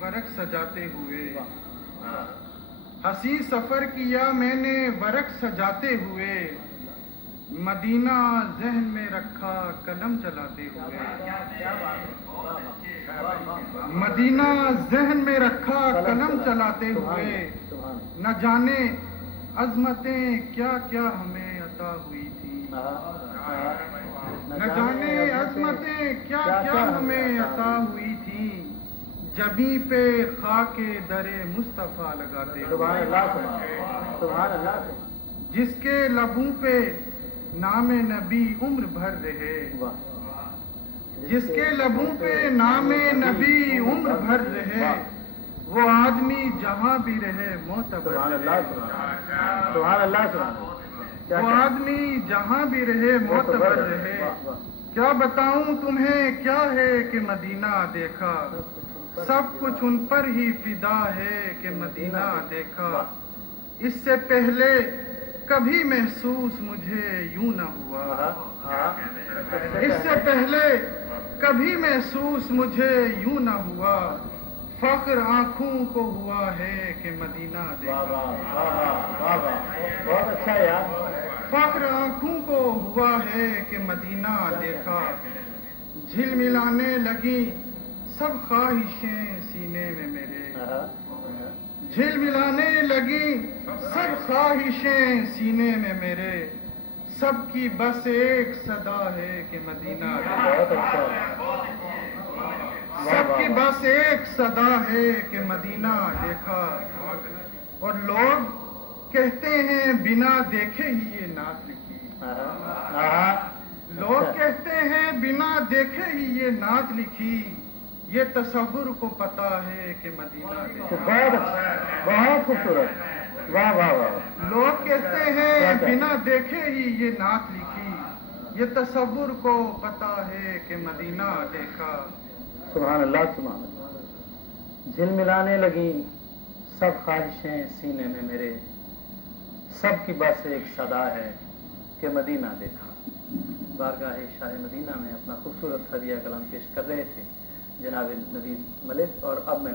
ورق سجاتے ہوئے، حسین سفر کیا میں نے ورق سجاتے ہوئے، مدینہ ذہن میں رکھا قلم چلاتے ہوئے، مدینہ ذہن میں رکھا قلم چلاتے ہوئے، نہ جانے عظمتیں کیا کیا ہمیں عطا ہوئی تھی، نہ جانے عظمتیں کیا کیا ہمیں عطا ہوئی تھی، جبیں پہ خاک در مصطفیٰ لگاتے ہوئے، جس کے لبوں پہ نام نبی عمر بھر رہے، جس کے لبوں پہ نام نبی عمر بھر رہے، وہ آدمی جہاں بھی رہے معتبر رہے، وہ آدمی جہاں بھی رہے معتبر رہے۔ کیا بتاؤں تمہیں کیا ہے کہ مدینہ دیکھا، سب کچھ ان پر ہی فدا ہے کہ مدینہ دیکھا، اس سے پہلے کبھی محسوس مجھے یوں نہ ہوا، اس سے پہلے کبھی محسوس مجھے یوں نہ ہوا، فخر آنکھوں کو ہوا ہے کہ مدینہ دیکھا، بہت اچھا یار، فخر آنکھوں کو ہوا ہے کہ مدینہ دیکھا، جھلملانے لگی سب خواہشیں سینے میں میرے، جھلملانے لگی سب خواہشیں سینے میں میرے، سب کی بس ایک صدا ہے کہ مدینہ دیکھا، سب کی بس ایک صدا ہے کہ مدینہ دیکھا، اور لوگ کہتے ہیں بنا دیکھے ہی یہ نعت لکھی، لوگ کہتے ہیں بنا دیکھے ہی یہ نعت لکھی، یہ تصور کو پتا ہے کہ مدینہ دیکھا، بہت اچھا، بہت خوبصورت، واہ واہ واہ، لوگ کہتے ہیں بنا دیکھے ہی یہ نعت لکھی، یہ تصور کو پتا ہے کہ مدینہ دیکھا۔ سبحان اللہ سبحان اللہ۔ جھلملانے لگی سب خواہشیں سینے میں میرے، سب کی بس ایک صدا ہے کہ مدینہ دیکھا۔ بارگاہ شاہ مدینہ میں اپنا خوبصورت ہدیہ کلام پیش کر رہے تھے جناب نوید ملک، اور اب میں